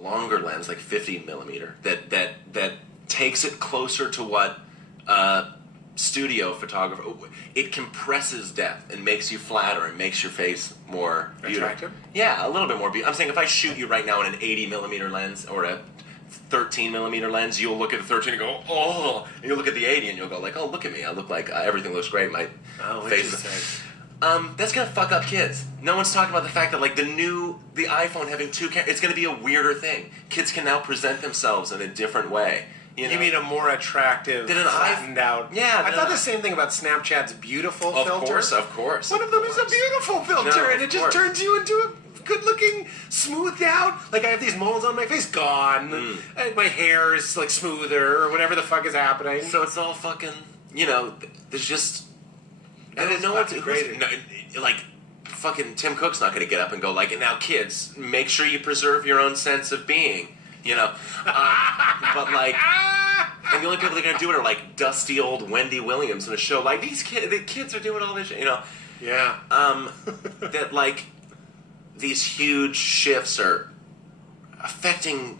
longer lens, like 50 millimeter, that takes it closer to what studio photographer. It compresses depth and makes you flatter and makes your face more attractive. Yeah, a little bit more beautiful. I'm saying if I shoot you right now in an 80 millimeter lens or a 13 millimeter lens, you'll look at the 13 and go, oh, and you'll look at the 80 and you'll go like, oh, look at me, I look like everything looks great. My face. That's gonna fuck up kids. No one's talking about the fact that like the iPhone having two cameras, it's gonna be a weirder thing. Kids can now present themselves in a different way. You mean a more attractive, flattened out? Yeah. I thought the same thing about Snapchat's beautiful filter. Of course. One of them is a beautiful filter, and it just turns you into a good-looking, smoothed out. Like I have these moles on my face, gone. And my hair is like smoother, or whatever the fuck is happening. So it's all fucking. There's just. I don't know what to grade. Like, fucking Tim Cook's not going to get up and go like, now kids, make sure you preserve your own sense of being. But like, and the only people that are going to do it are like dusty old Wendy Williams in a show. Like the kids are doing all this shit, Yeah. That like these huge shifts are affecting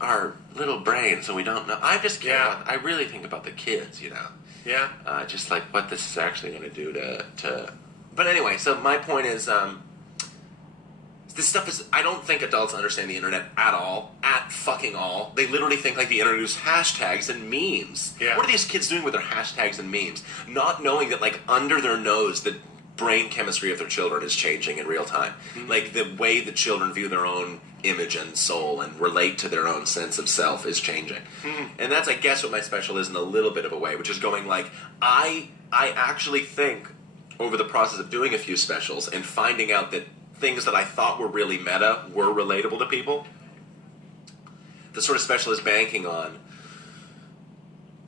our little brains, and we don't know. I just care. I really think about the kids, Yeah. Just like what this is actually going to do to. But anyway, so my point is, this stuff is. I don't think adults understand the internet at all. At fucking all. They literally think like the internet is hashtags and memes. Yeah. What are these kids doing with their hashtags and memes? Not knowing that like under their nose the brain chemistry of their children is changing in real time. Mm-hmm. Like the way the children view their own image and soul and relate to their own sense of self is changing. Mm-hmm. And that's, I guess, what my special is in a little bit of a way, which is going like, I actually think over the process of doing a few specials and finding out that things that I thought were really meta were relatable to people, the sort of special is banking on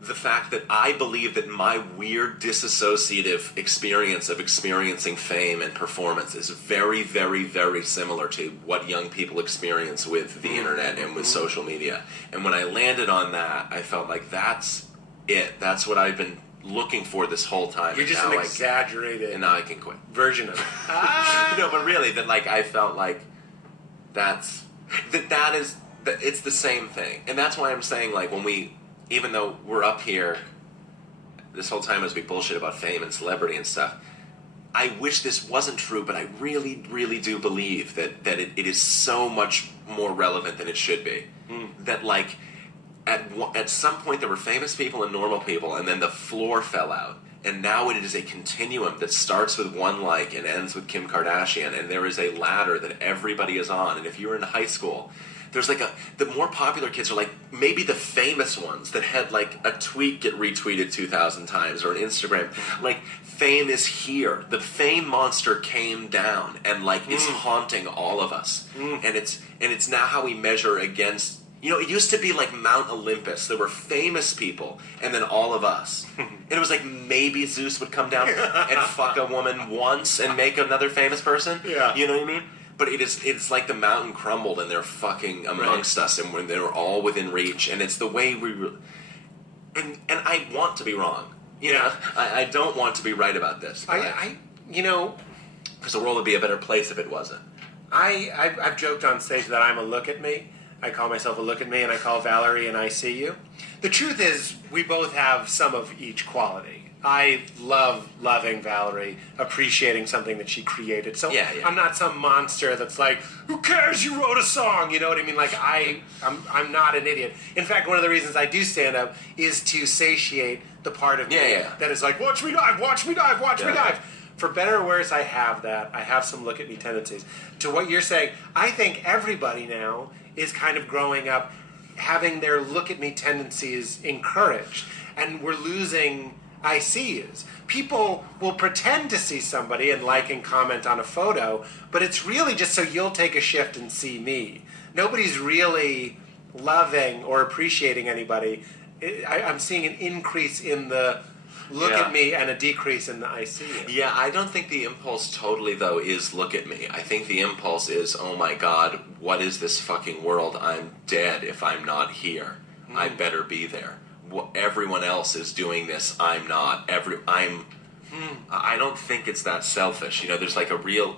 the fact that I believe that my weird disassociative experience of experiencing fame and performance is very, very, very similar to what young people experience with the internet and with social media. And when I landed on that, I felt like that's it. That's what I've been looking for this whole time. You're just an exaggerated and now I can quit. Version of it. No, but really, that like I felt like that is it's the same thing. And that's why I'm saying like when we, even though we're up here this whole time as we bullshit about fame and celebrity and stuff, I wish this wasn't true, but I really, really do believe that it is so much more relevant than it should be. That like at some point there were famous people and normal people, and then the floor fell out. And now it is a continuum that starts with one like and ends with Kim Kardashian, and there is a ladder that everybody is on. And if you were in high school, there's like the more popular kids are like maybe the famous ones that had like a tweet get retweeted 2,000 times or an Instagram. Like fame is here. The fame monster came down and like is haunting all of us. And it's now how we measure against. It used to be like Mount Olympus. There were famous people, and then all of us. And it was like maybe Zeus would come down and fuck a woman once and make another famous person. Yeah. You know what I mean? But it's like the mountain crumbled and they're fucking amongst us, and when they're all within reach. And it's the way we... And I want to be wrong. I don't want to be right about this. Because the world would be a better place if it wasn't. I've joked on stage that I'm a look at me. I call myself a look at me, and I call Valerie an I see you. The truth is, we both have some of each quality. I love loving Valerie, appreciating something that she created. So I'm not some monster that's like, who cares you wrote a song? You know what I mean? Like, I'm not an idiot. In fact, one of the reasons I do stand up is to satiate the part of me that is like, watch me dive, watch me dive, watch me dive. For better or worse, I have that. I have some look at me tendencies. To what you're saying, I think everybody now is kind of growing up having their look at me tendencies encouraged. And we're losing I see yous. People will pretend to see somebody and like and comment on a photo, but it's really just so you'll take a shift and see me. Nobody's really loving or appreciating anybody. I'm seeing an increase in the look at me and a decrease in the I see you. Yeah, I don't think the impulse totally, though, is look at me. I think the impulse is, oh my God, what is this fucking world? I'm dead if I'm not here. I better be there. Everyone else is doing this. I'm not. I don't think it's that selfish. There's like a real...